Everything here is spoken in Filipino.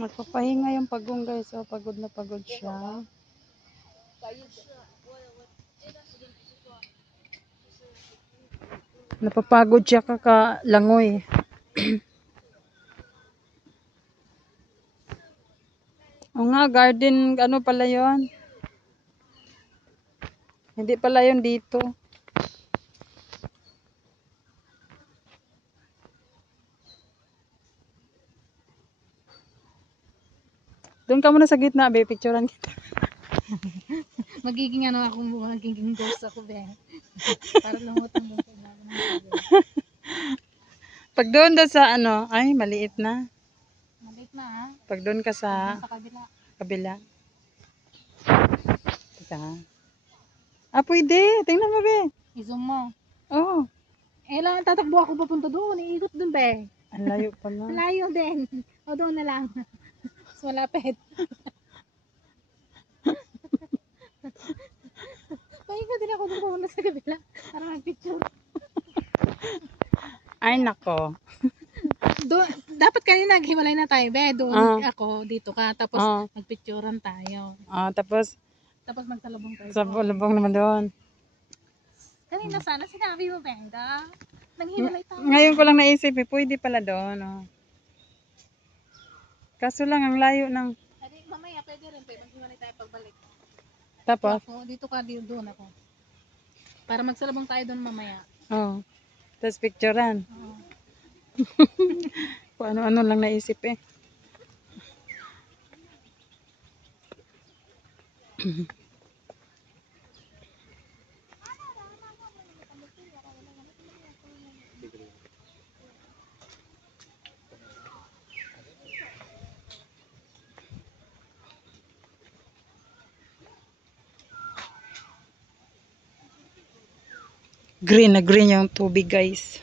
Magpapahinga yung pagong guys. So, pagod na pagod siya. Napapagod siya kakalangoy. O nga, garden, ano pala yon? Hindi pala yon dito. Doon ka muna sa gitna, be. Picturean kita. Magiging ano ako, magiging ghost ako, be. Para lumutang doon sa ilalim ng sabi. Pag doon sa ano, ay maliit na. Maliit na, ha? Pag doon ka sa Sa kabila. kabila. Teka. Ah, pwede. Tingnan mo, be. I-zoom mo. Oh, Eh, lang tatakbo ako papunta doon. Iikot doon, be. ang layo pala. Malayo din. O, doon na lang. Mas malapit. Pahinga din ako doon pumunta sa kabila. Para mag-picture. Ay, nako. Doon, dapat kanina naghiwalay na tayo, be. Doon ako, dito ka. Tapos magpicturean tayo. Tapos, Tapos magsalubong tayo. sa lubong naman doon. Kanina sana sinabi mo, Benda. Naghiwalay tayo. Ngayon ko lang naisip, pwede pala doon. Oh. Kaso lang, ang layo ng... Adi, mamaya, pwede rin, pe. Maghiwalay tayo pagbalik. Tapos? Dito ka, doon ako. Para magsalubong tayo doon mamaya. Oh. Tapos picturean. Oo. Kung ano-ano lang naisip eh. Green na green yung tubig guys.